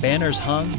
Banners hung,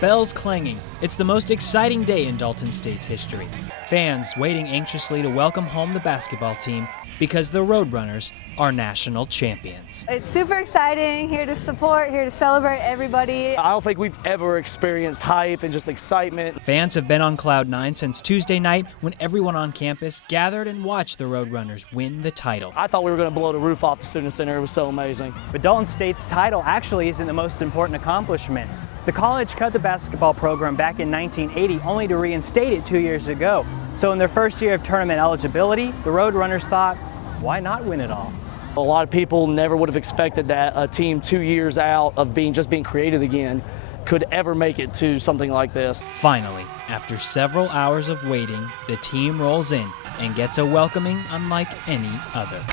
bells clanging. It's the most exciting day in Dalton State's history. Fans waiting anxiously to welcome home the basketball team because the Roadrunners are national champions. It's super exciting, here to support, here to celebrate everybody. I don't think we've ever experienced hype and just excitement. Fans have been on cloud nine since Tuesday night when everyone on campus gathered and watched the Roadrunners win the title. I thought we were going to blow the roof off the Student Center. It was so amazing. But Dalton State's title actually isn't the most important accomplishment. The college cut the basketball program back in 1980 only to reinstate it 2 years ago. So in their first year of tournament eligibility, the Roadrunners thought, why not win it all? A lot of people never would have expected that a team 2 years out of just being created again could ever make it to something like this. Finally, after several hours of waiting, the team rolls in and gets a welcoming unlike any other.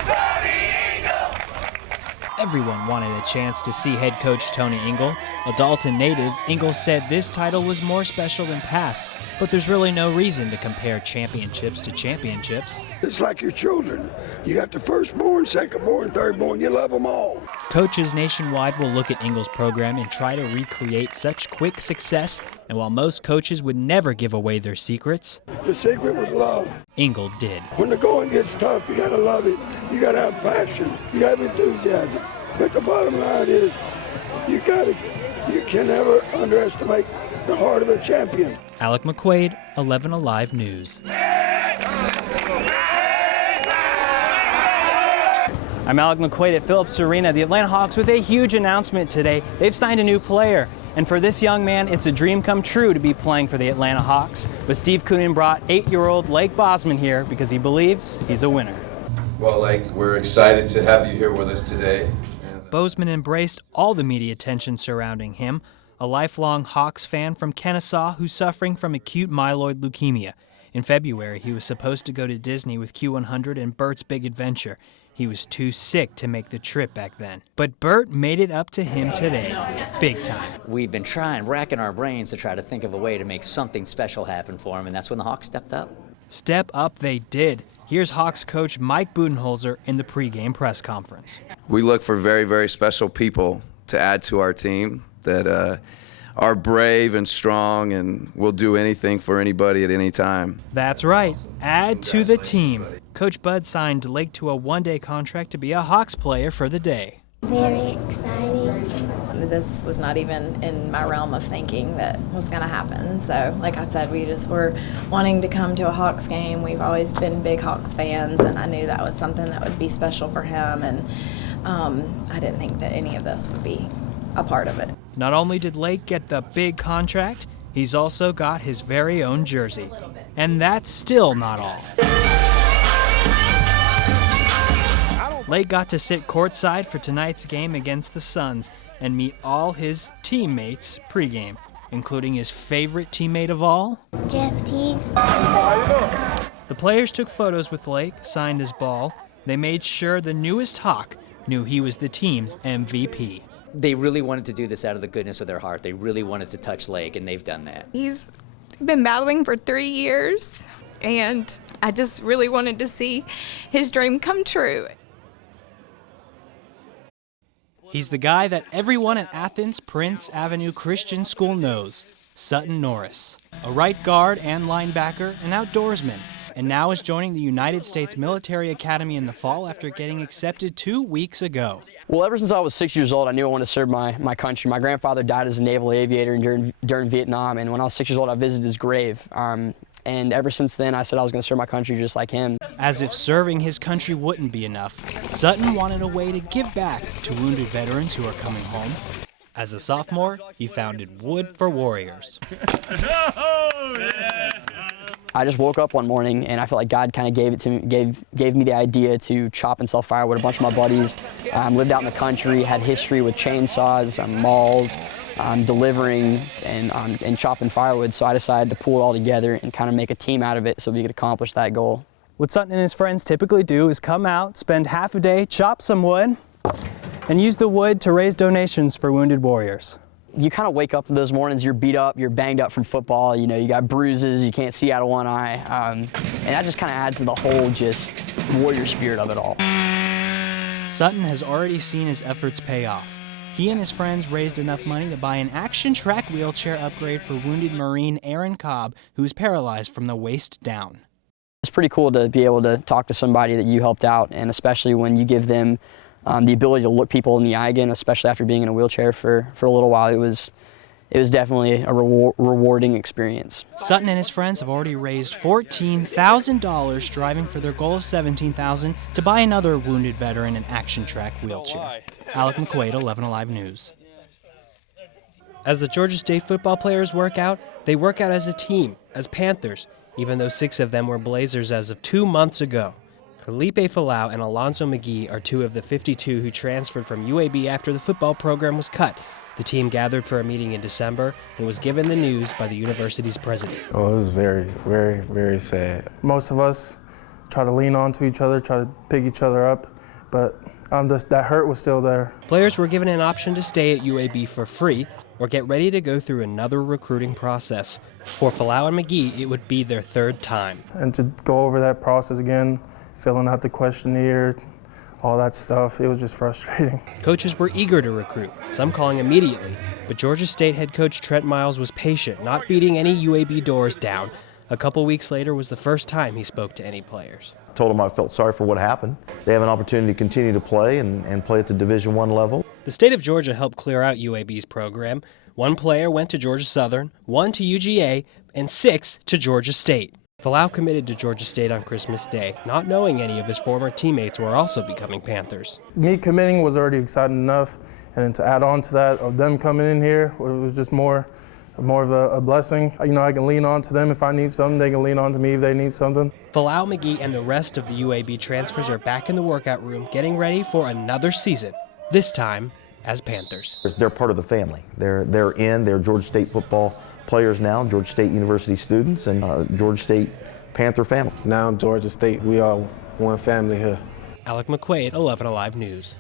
Everyone wanted a chance to see head coach Tony Ingle. A Dalton native, Ingle said this title was more special than past, but there's really no reason to compare championships to championships. It's like your children. You got the firstborn, secondborn, thirdborn, you love them all. Coaches nationwide will look at Ingle's program and try to recreate such quick success, and while most coaches would never give away their secrets, the secret was love. Ingle did. When the going gets tough, you gotta love it. You gotta have passion. You gotta have enthusiasm. But the bottom line is, you can never underestimate the heart of a champion. Alec McQuaide, 11 Alive News. I'm Alec McQuade at Phillips Arena. The Atlanta Hawks with a huge announcement today. They've signed a new player. And for this young man, it's a dream come true to be playing for the Atlanta Hawks. But Steve Koonin brought 8-year-old Lake Bosman here because he believes he's a winner. Well, Lake, we're excited to have you here with us today. Bozeman embraced all the media attention surrounding him, a lifelong Hawks fan from Kennesaw who's suffering from acute myeloid leukemia. In February, he was supposed to go to Disney with Q100 and Bert's Big Adventure. He was too sick to make the trip back then. But Bert made it up to him today, big time. We've been racking our brains to try to think of a way to make something special happen for him, and that's when the Hawks stepped up. Step up they did. Here's Hawks coach Mike Budenholzer in the pregame press conference. We look for very, very special people to add to our team that are brave and strong and will do anything for anybody at any time. That's right. Add to the team. Coach Bud signed Lake to a one-day contract to be a Hawks player for the day. Very exciting. This was not even in my realm of thinking that was going to happen. So, like I said, we just were wanting to come to a Hawks game. We've always been big Hawks fans, and I knew that was something that would be special for him. And I didn't think that any of this would be a part of it. Not only did Lake get the big contract, he's also got his very own jersey. And that's still not all. Lake got to sit courtside for tonight's game against the Suns and meet all his teammates pregame, including his favorite teammate of all, Jeff Teague. The players took photos with Lake, signed his ball. They made sure the newest Hawk knew he was the team's MVP. They really wanted to do this out of the goodness of their heart. They really wanted to touch Lake, and they've done that. He's been battling for 3 years, and I just really wanted to see his dream come true. He's the guy that everyone at Athens Prince Avenue Christian School knows, Sutton Norris. A right guard and linebacker, an outdoorsman, and now is joining the United States Military Academy in the fall after getting accepted 2 weeks ago. Well, ever since I was 6 years old, I knew I wanted to serve my country. My grandfather died as a naval aviator during Vietnam, and when I was 6 years old, I visited his grave. And ever since then, I said I was going to serve my country just like him. As if serving his country wouldn't be enough, Sutton wanted a way to give back to wounded veterans who are coming home. As a sophomore, he founded Wood for Warriors. I just woke up one morning and I felt like God kind of gave me the idea to chop and sell firewood. A bunch of my buddies lived out in the country, had history with chainsaws, mauls, delivering and chopping firewood. So I decided to pull it all together and kind of make a team out of it so we could accomplish that goal. What Sutton and his friends typically do is come out, spend half a day, chop some wood, and use the wood to raise donations for wounded warriors. You kind of wake up those mornings, you're beat up, you're banged up from football, you know, you got bruises, you can't see out of one eye, and that just kind of adds to the whole just warrior spirit of it all. Sutton has already seen his efforts pay off. He and his friends raised enough money to buy an action track wheelchair upgrade for wounded Marine Aaron Cobb, who is paralyzed from the waist down. It's pretty cool to be able to talk to somebody that you helped out, and especially when you give them the ability to look people in the eye again, especially after being in a wheelchair for a little while. It was definitely a rewarding experience. Sutton and his friends have already raised $14,000, striving for their goal of $17,000 to buy another wounded veteran an action track wheelchair. Alec McQuade, 11 Alive News. As the Georgia State football players work out, they work out as a team, as Panthers, even though 6 of them were Blazers as of 2 months ago. Felipe Falau and Alonzo McGee are 2 of the 52 who transferred from UAB after the football program was cut. The team gathered for a meeting in December and was given the news by the university's president. Oh, it was very, very, very sad. Most of us try to lean onto each other, try to pick each other up, but that hurt was still there. Players were given an option to stay at UAB for free or get ready to go through another recruiting process. For Falau and McGee, it would be their 3rd time. And to go over that process again, filling out the questionnaire, all that stuff, it was just frustrating. Coaches were eager to recruit, some calling immediately, but Georgia State head coach Trent Miles was patient, not beating any UAB doors down. A couple weeks later was the first time he spoke to any players. Told them I felt sorry for what happened. They have an opportunity to continue to play and play at the Division I level. The state of Georgia helped clear out UAB's program. 1 player went to Georgia Southern, 1 to UGA, and 6 to Georgia State. Falau committed to Georgia State on Christmas Day, not knowing any of his former teammates were also becoming Panthers. Me committing was already exciting enough, and then to add on to that, of them coming in here, it was just more of a blessing. You know, I can lean on to them if I need something. They can lean on to me if they need something. Falau, McGee, and the rest of the UAB transfers are back in the workout room, getting ready for another season, this time as Panthers. They're part of the family. They're Georgia State football players now, Georgia State University students, and Georgia State Panther family. Now Georgia State, we are one family here. Alec McQuade, 11 Alive News.